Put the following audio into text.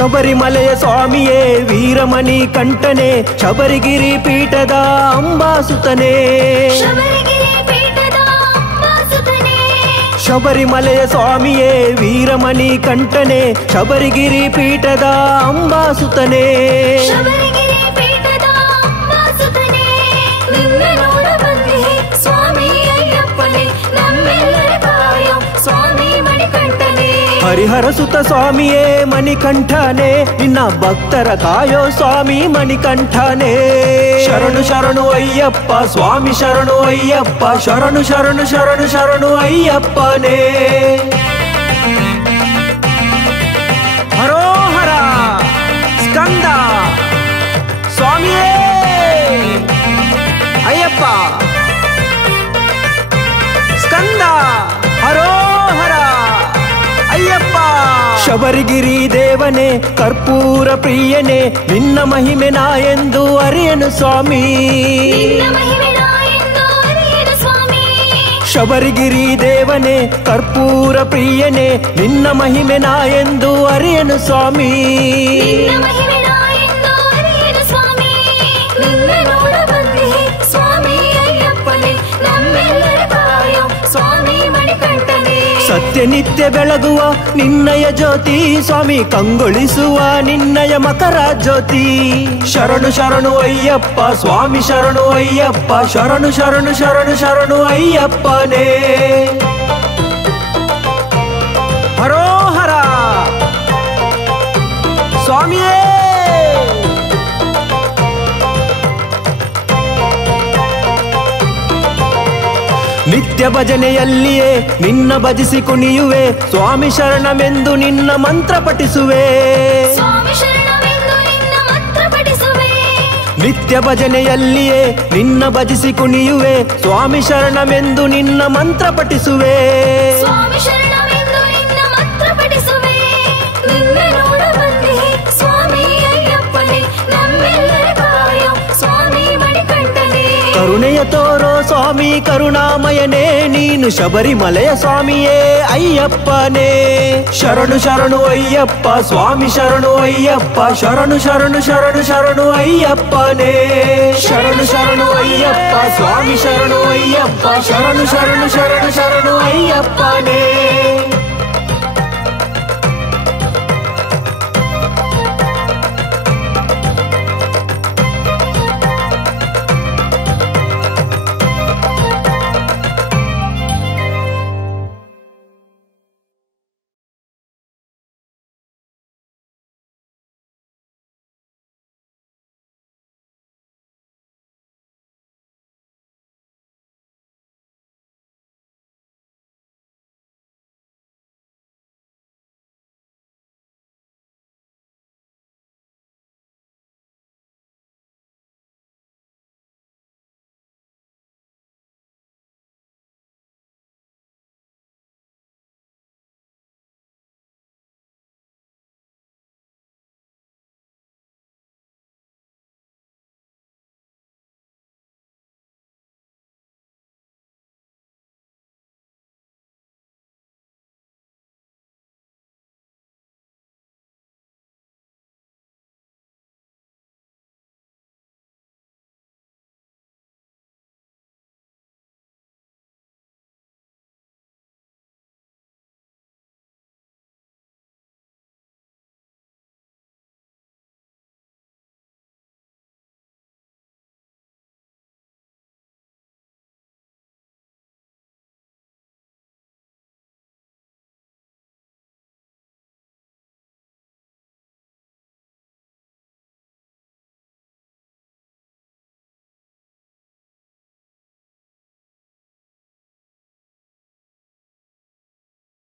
ಶಬರಿಮಲೆಯ ಸ್ವಾಮಿಯೇ ವೀರಮಣಿ ಕಂಠನೆ ಶಬರಿಗಿರಿ ಪೀಠದ ಅಂಬಾಸುತನೇ ಶಬರಿಮಲೆಯ ಸ್ವಾಮಿಯೇ ವೀರಮಣಿ ಕಂಠನೆ ಶಬರಿಗಿರಿ ಪೀಠದ ಅಂಬಾಸುತನೇ ಹರಿಹರ ಸುತ ಸ್ವಾಮಿಯೇ ಮಣಿಕಂಠನೆ ನಿನ್ನ ಭಕ್ತರ ಕಾಯೋ ಸ್ವಾಮಿ ಮಣಿಕಂಠನೆ ಶರಣು ಶರಣು ಅಯ್ಯಪ್ಪ ಸ್ವಾಮಿ ಶರಣು ಅಯ್ಯಪ್ಪ ಶರಣು ಶರಣು ಶರಣು ಶರಣು ಅಯ್ಯಪ್ಪನೇ ಹರೋಹರ ಸ್ಕಂದ ಸ್ವಾಮಿಯೇ ಅಯ್ಯಪ್ಪ ಸ್ಕಂದ ಹರೋಹರ ಅಯ್ಯಪ್ಪ ಶಬರಿಗಿರಿ ದೇವನೇ ಕರ್ಪೂರ ಪ್ರಿಯನೇ ನಿನ್ನ ಮಹಿಮೆ ನಾ ಎಂದು ಅರಿಯನು ಸ್ವಾಮಿ ಶಬರಿಗಿರಿ ದೇವನೇ ಕರ್ಪೂರ ಪ್ರಿಯನೇ ನಿನ್ನ ಮಹಿಮೆ ನಾ ಎಂದು ಅರಿಯನು ಸ್ವಾಮಿ ಸತ್ಯ ನಿತ್ಯ ಬೆಳಗುವ ನಿನ್ನಯ ಜ್ಯೋತಿ ಸ್ವಾಮಿ ಕಂಗೊಳಿಸುವ ನಿನ್ನಯ ಮಕರ ಜ್ಯೋತಿ ಶರಣು ಶರಣು ಅಯ್ಯಪ್ಪ ಸ್ವಾಮಿ ಶರಣು ಅಯ್ಯಪ್ಪ ಶರಣು ಶರಣು ಶರಣು ಶರಣು ಅಯ್ಯಪ್ಪನೇ ಹರೋಹರ ಸ್ವಾಮಿಯೇ ನಿತ್ಯ ಭಜನೆಯಲ್ಲಿಯೇ ನಿನ್ನ ಭಜಿಸಿ ಕುಣಿಯುವೆ ಸ್ವಾಮಿ ಶರಣಮೆಂದು ನಿನ್ನ ಮಂತ್ರ ಪಠಿಸುವೆ ನಿತ್ಯ ಭಜನೆಯಲ್ಲಿಯೇ ನಿನ್ನ ಭಜಿಸಿ ಕುಣಿಯುವೆ ಸ್ವಾಮಿ ಶರಣಮೆಂದು ನಿನ್ನ ಮಂತ್ರ ಪಠಿಸುವೆ ಕರುಣೆಯ ತೋರೋ ಸ್ವಾಮಿ ಕರುಣಾಮಯನೇ ನೀನು ಶಬರಿಮಲೆಯ ಸ್ವಾಮಿಯೇ ಅಯ್ಯಪ್ಪನೇ ಶರಣು ಶರಣು ಅಯ್ಯಪ್ಪ ಸ್ವಾಮಿ ಶರಣು ಅಯ್ಯಪ್ಪ ಶರಣು ಶರಣು ಶರಣು ಶರಣು ಅಯ್ಯಪ್ಪನೇ ಶರಣು ಶರಣು ಅಯ್ಯಪ್ಪ ಸ್ವಾಮಿ ಶರಣು ಅಯ್ಯಪ್ಪ ಶರಣು ಶರಣು ಶರಣು ಶರಣು ಅಯ್ಯಪ್ಪನೇ